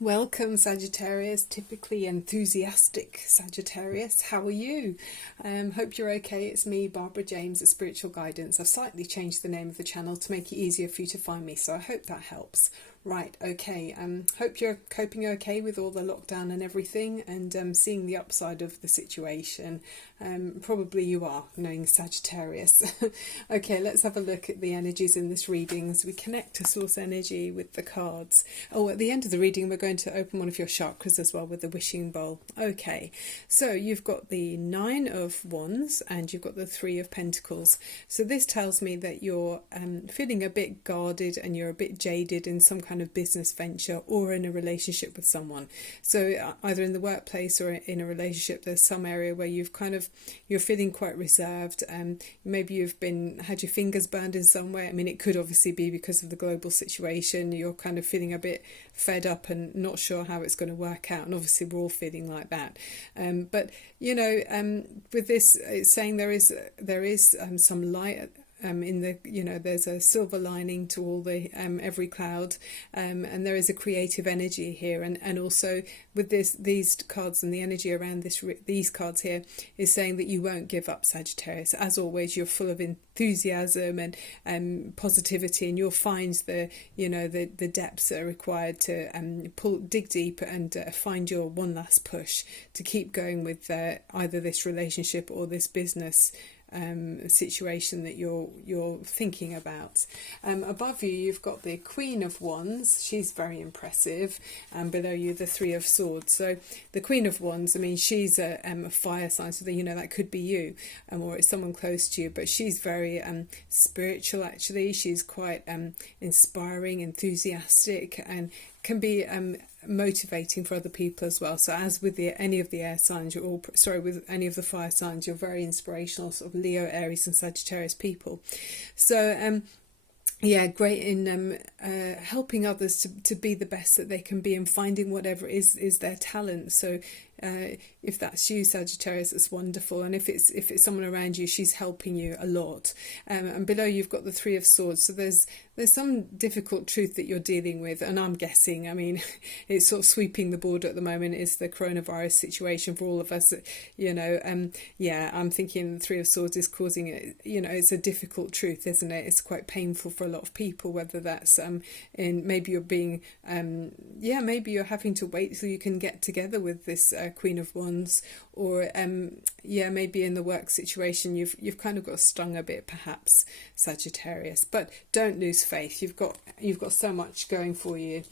Welcome, Sagittarius, typically enthusiastic Sagittarius. How are you? Hope you're okay. It's me, Barbara James, at Spiritual Guidance. I've slightly changed the name of the channel to make it easier for you to find me, so I hope that helps. Right, okay. Hope you're coping okay with all the lockdown and everything, and seeing the upside of the situation. Probably you are, knowing Sagittarius. Okay, let's have a look at the energies in this reading as we connect to source energy with the cards. Oh, at the end of the reading, we're going to open one of your chakras as well with the wishing bowl. Okay, so you've got the Nine of Wands and you've got the Three of Pentacles. So this tells me that you're feeling a bit guarded and you're a bit jaded in some kind of business venture or in a relationship with someone. So either in the workplace or in a relationship, there's some area where you're feeling quite reserved. Maybe you've had your fingers burned in some way. I mean, it could obviously be because of the global situation. You're kind of feeling a bit fed up and not sure how it's going to work out, and obviously we're all feeling like that. But with this, it's saying there is some light. In the there's a silver lining to all the every cloud, and there is a creative energy here, and also with these cards and the energy around these cards here is saying that you won't give up, Sagittarius. As always, you're full of enthusiasm and positivity, and you'll find the depths that are required to dig deep and find your one last push to keep going with either this relationship or this business situation that you're thinking about. Above you, you've got the Queen of Wands. She's very impressive, and below you the Three of Swords. So the Queen of Wands, I mean, she's a fire sign, so that could be you, or it's someone close to you, but she's very spiritual. Actually, she's quite inspiring, enthusiastic, and can be motivating for other people as well. So as with any of the air signs, with any of the fire signs, you're very inspirational, sort of Leo, Aries and Sagittarius people. So great in helping others to be the best that they can be, and finding whatever is their talent. So if that's you, Sagittarius, it's wonderful, and if it's someone around you, she's helping you a lot. And below you've got the Three of Swords. So there's some difficult truth that you're dealing with, and I'm guessing, I mean, it's sort of sweeping the board at the moment, is the coronavirus situation for all of us. I'm thinking the Three of Swords is causing it. It's a difficult truth, isn't it? It's quite painful for a lot of people, whether that's maybe you're being maybe you're having to wait till you can get together with this Queen of Wands, or maybe in the work situation you've kind of got stung a bit, perhaps, Sagittarius. But don't lose faith. You've got so much going for you.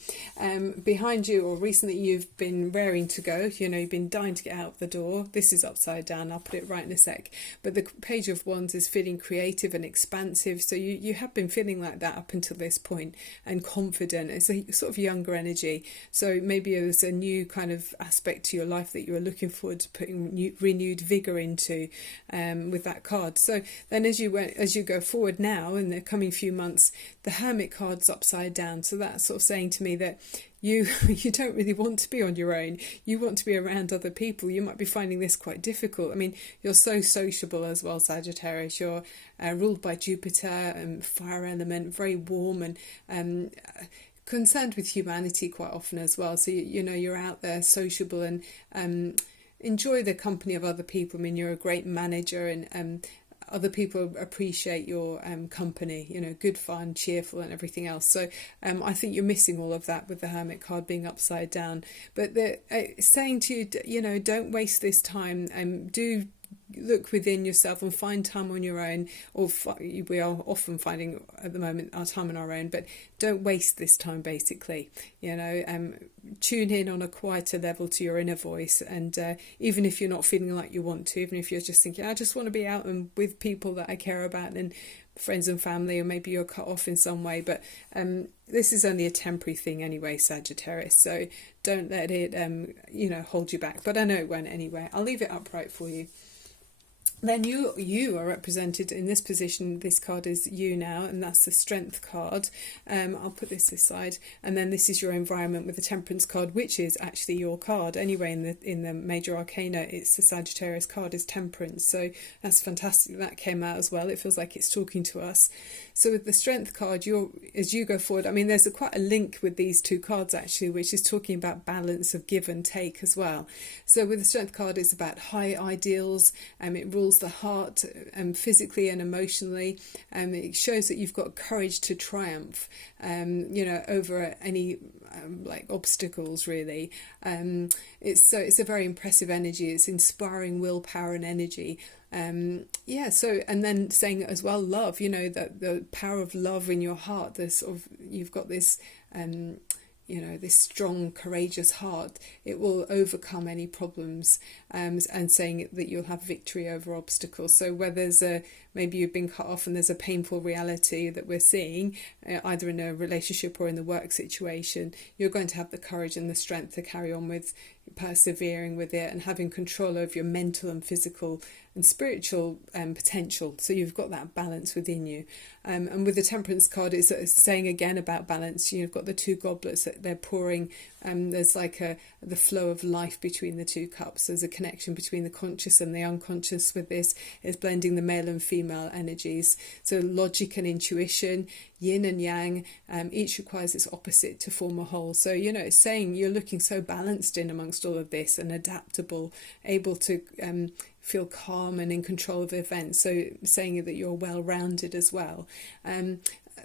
Behind you, or recently, you've been raring to go. You've been dying to get out the door. This is upside down. I'll put it right in a sec. But the Page of Wands is feeling creative and expansive. So you have been feeling like that up until this point, and confident. It's a sort of younger energy. So maybe there's a new kind of aspect to your life that you are looking forward to putting renewed vigor into with that card. So then as you go forward now in the coming few months, the Hermit card's upside down. So that's sort of saying to me that you don't really want to be on your own. You want to be around other people. You might be finding this quite difficult. I mean, you're so sociable as well, Sagittarius. You're ruled by Jupiter, fire element, very warm and concerned with humanity quite often as well. So you're out there, sociable, and enjoy the company of other people. I mean, you're a great manager, and other people appreciate your company, good fun, cheerful and everything else. So I think you're missing all of that with the Hermit card being upside down. But saying to you, don't waste this time, do look within yourself and find time on your own, or we are often finding at the moment our time on our own, but don't waste this time, basically. Tune in on a quieter level to your inner voice, and even if you're not feeling like you want to, even if you're just thinking, I just want to be out and with people that I care about and friends and family, or maybe you're cut off in some way, but this is only a temporary thing anyway, Sagittarius, so don't let it hold you back. But I know it won't anyway. I'll leave it upright for you. then you are represented in this position. This card is you now, and that's the Strength card. I'll put this aside, and then this is your environment with the Temperance card, which is actually your card anyway. In the major arcana, it's the Sagittarius card is Temperance, so that's fantastic. That came out as well. It feels like it's talking to us. So with the Strength card, as you go forward, I mean, there's quite a link with these two cards actually, which is talking about balance of give and take as well. So with the Strength card, it's about high ideals, it rules the heart, physically and emotionally. It shows that you've got courage to triumph, over any like obstacles really. It's a very impressive energy. It's inspiring willpower and energy. So, and then saying as well, love, that the power of love in your heart, this sort of, you've got this, this strong, courageous heart. It will overcome any problems, and saying that you'll have victory over obstacles. So where there's maybe you've been cut off and there's a painful reality that we're seeing, either in a relationship or in the work situation, you're going to have the courage and the strength to carry on with persevering with it and having control over your mental and physical and spiritual potential. So you've got that balance within you. And with the Temperance card, it's saying again about balance. You've got the two goblets that they're pouring. There's like the flow of life between the two cups. There's a connection between the conscious and the unconscious with this. It's blending the male and female energies. So logic and intuition, yin and yang, each requires its opposite to form a whole. So, it's saying you're looking so balanced in amongst all of this and adaptable, able to feel calm and in control of events. So saying that you're well-rounded as well.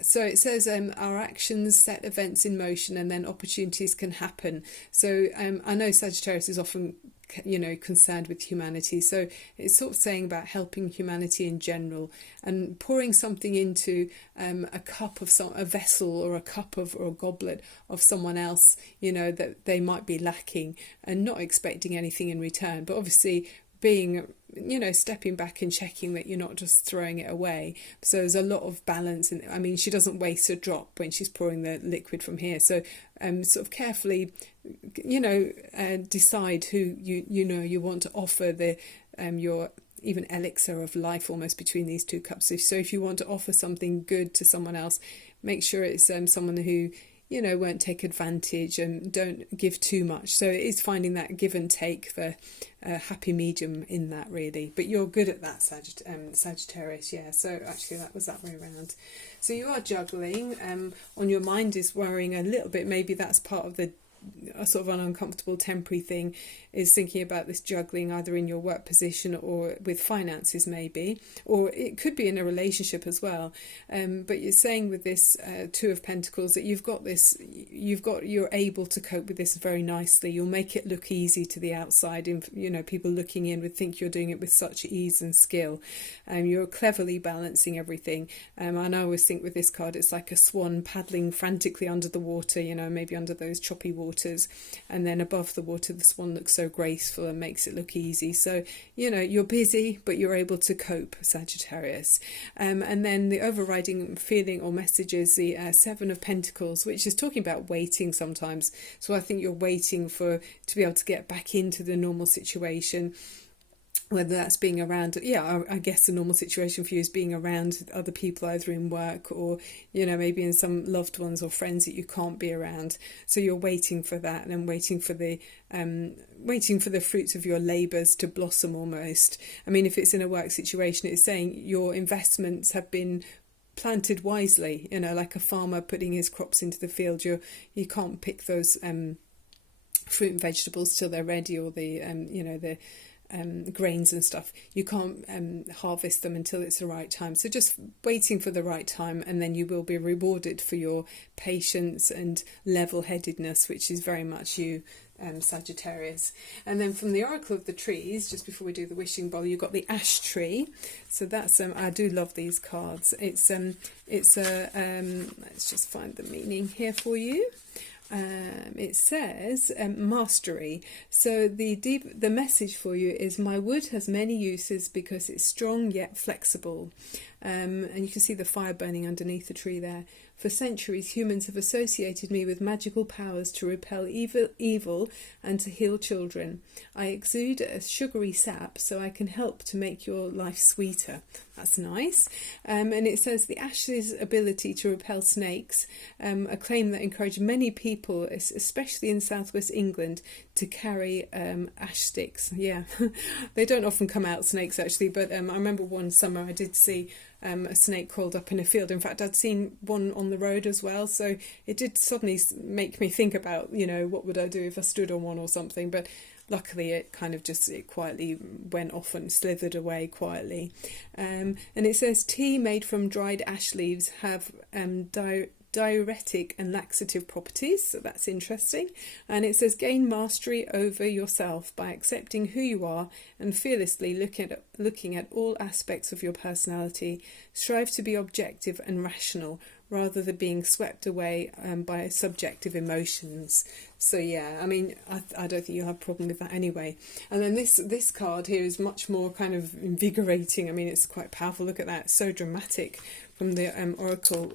So it says our actions set events in motion and then opportunities can happen. So I know Sagittarius is often concerned with humanity, so it's sort of saying about helping humanity in general and pouring something into a cup of a vessel or a cup of or a goblet of someone else, that they might be lacking, and not expecting anything in return, but obviously being, stepping back and checking that you're not just throwing it away. So there's a lot of balance. And I mean, she doesn't waste a drop when she's pouring the liquid from here. So sort of carefully, decide who you want to offer the your even elixir of life almost between these two cups. So if you want to offer something good to someone else, make sure it's someone who won't take advantage and don't give too much. So it is finding that give and take, the happy medium in that really. But you're good at that, Sagittarius, yeah. So actually that was that way around. So you are juggling. On your mind is worrying a little bit. Maybe that's part of a sort of an uncomfortable temporary thing, is thinking about this juggling either in your work position or with finances maybe, or it could be in a relationship as well. But you're saying with this Two of Pentacles that you're able to cope with this very nicely. You'll make it look easy to the outside, and people looking in would think you're doing it with such ease and skill. You're cleverly balancing everything. And I always think with this card it's like a swan paddling frantically under the water, maybe under those choppy waters, and then above the water the swan looks so graceful and makes it look easy. So you're busy but you're able to cope, Sagittarius. And then the overriding feeling or message is the Seven of Pentacles, which is talking about waiting sometimes. So I think you're waiting to be able to get back into the normal situation, whether that's being around, I guess the normal situation for you is being around other people, either in work or, maybe in some loved ones or friends that you can't be around. So you're waiting for that, and then waiting for the fruits of your labours to blossom almost. I mean, if it's in a work situation, it's saying your investments have been planted wisely, like a farmer putting his crops into the field. You can't pick those fruit and vegetables till they're ready, or the grains and stuff. You can't harvest them until it's the right time. So just waiting for the right time, and then you will be rewarded for your patience and level-headedness, which is very much you, Sagittarius. And then from the Oracle of the Trees, just before we do the wishing bowl, you've got the Ash Tree. So that's I do love these cards. It's a let's just find the meaning here for you. It says mastery. So the message for you is, my wood has many uses because it's strong yet flexible. And you can see the fire burning underneath the tree there. For centuries, humans have associated me with magical powers to repel evil and to heal children. I exude a sugary sap so I can help to make your life sweeter. That's nice. And it says the ash's ability to repel snakes, a claim that encouraged many people, especially in southwest England, to carry ash sticks. Yeah, they don't often come out, snakes, actually, but I remember one summer I did see a snake crawled up in a field. In fact, I'd seen one on the road as well, so it did suddenly make me think about, what would I do if I stood on one or something, but luckily it kind of just quietly went off and slithered away quietly. And it says tea made from dried ash leaves have diuretic and laxative properties, so that's interesting. And it says gain mastery over yourself by accepting who you are and fearlessly looking at all aspects of your personality. Strive to be objective and rational rather than being swept away by subjective emotions. So yeah, I mean, I don't think you'll have a problem with that anyway. And then this card here is much more kind of invigorating. I mean, it's quite powerful. Look at that, it's so dramatic, from the Oracle,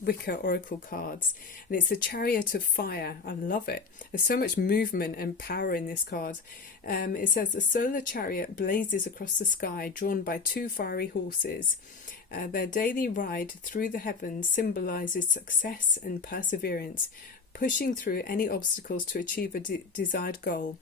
Wicca Oracle cards. And it's the Chariot of Fire. I love it. There's so much movement and power in this card. It says the solar chariot blazes across the sky, drawn by two fiery horses. Their daily ride through the heavens symbolises success and perseverance, pushing through any obstacles to achieve a desired goal.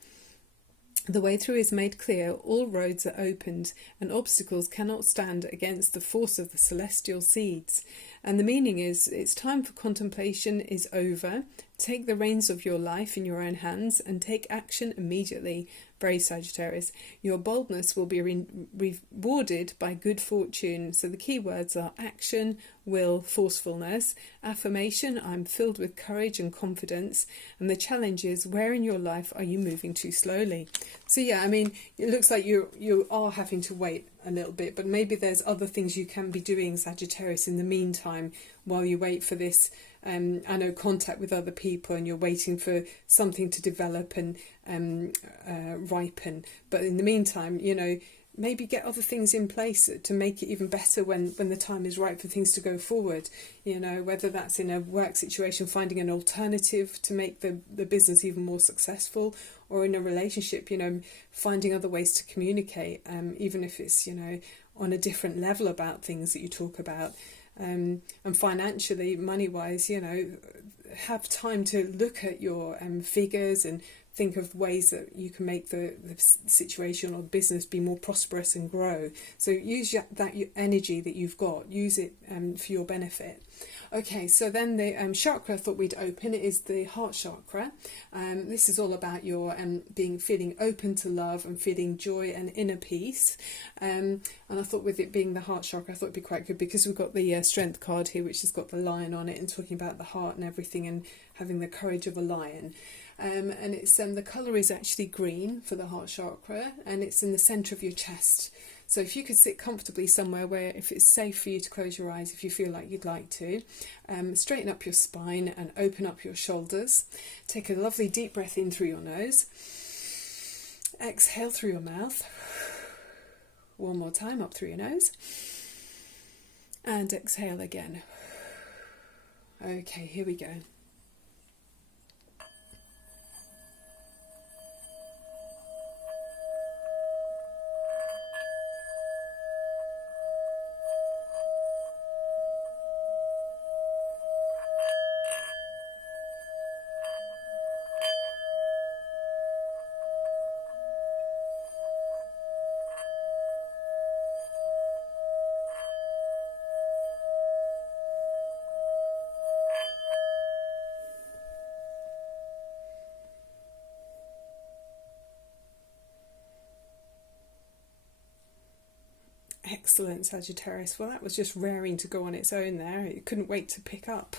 The way through is made clear, all roads are opened, and obstacles cannot stand against the force of the celestial seeds. And the meaning is, it's time for contemplation is over. Take the reins of your life in your own hands and take action immediately. Brave Sagittarius. Your boldness will be rewarded by good fortune. So the key words are action, will, forcefulness. Affirmation, I'm filled with courage and confidence. And the challenge is, where in your life are you moving too slowly? So yeah, I mean, it looks like you are having to wait a little bit, but maybe there's other things you can be doing, Sagittarius, in the meantime, while you wait for this contact with other people, and you're waiting for something to develop and ripen. But in the meantime, maybe get other things in place to make it even better when the time is right for things to go forward. Whether that's in a work situation, finding an alternative to make the business even more successful, or in a relationship, finding other ways to communicate, even if it's, on a different level about things that you talk about. And financially, money-wise, have time to look at your figures and think of ways that you can make the situation or business be more prosperous and grow. So use that energy that you've got, use it for your benefit. Okay, so then the chakra I thought we'd open is the heart chakra. This is all about your feeling open to love and feeling joy and inner peace. And I thought with it being the heart chakra, I thought it'd be quite good because we've got the strength card here, which has got the lion on it and talking about the heart and everything and having the courage of a lion. And it's the colour is actually green for the heart chakra, and it's in the centre of your chest. So if you could sit comfortably somewhere where, if it's safe for you to close your eyes, if you feel like you'd like to, straighten up your spine and open up your shoulders. Take a lovely deep breath in through your nose. Exhale through your mouth. One more time, up through your nose. And exhale again. Okay, here we go. Excellent, Sagittarius. Well, that was just raring to go on its own there. It couldn't wait to pick up.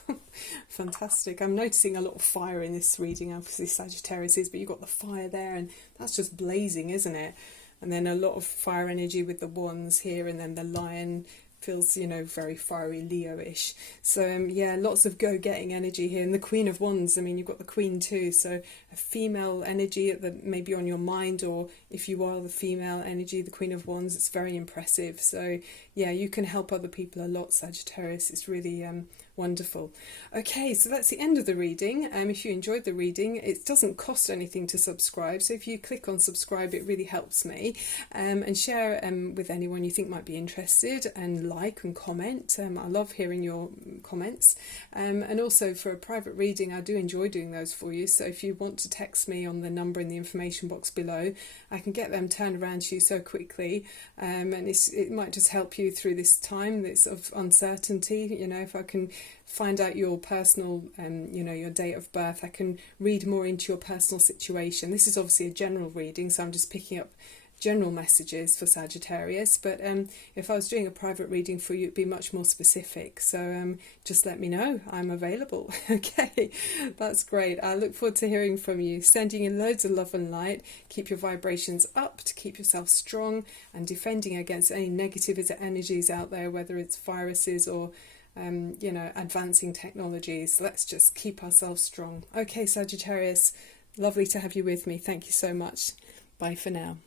Fantastic. I'm noticing a lot of fire in this reading. Obviously, Sagittarius is, but you've got the fire there, and that's just blazing, isn't it? And then a lot of fire energy with the wands here, and then the lion feels, you know, very fiery Leo-ish. So yeah, lots of go-getting energy here. And the Queen of Wands, I mean, you've got the Queen too, so a female energy at the maybe on your mind, or if you are the female energy, the Queen of Wands, it's very impressive. So yeah, you can help other people a lot, Sagittarius. It's really wonderful. Okay, so that's the end of the reading. If you enjoyed the reading, it doesn't cost anything to subscribe, so if you click on subscribe, it really helps me. And share with anyone you think might be interested, and like and comment. I love hearing your comments. And also for a private reading, I do enjoy doing those for you, so if you want to text me on the number in the information box below, I can get them turned around to you so quickly, and it might just help you through this time that's of uncertainty. You know, if I can find out your personal, you know, your date of birth, I can read more into your personal situation. This is obviously a general reading, so I'm just picking up general messages for Sagittarius, but if I was doing a private reading for you, it'd be much more specific, so just let me know, I'm available. Okay, that's great. I look forward to hearing from you, sending in loads of love and light. Keep your vibrations up to keep yourself strong and defending against any negative energies out there, whether it's viruses or you know, advancing technologies. Let's just keep ourselves strong. Okay, Sagittarius, lovely to have you with me. Thank you so much. Bye for now.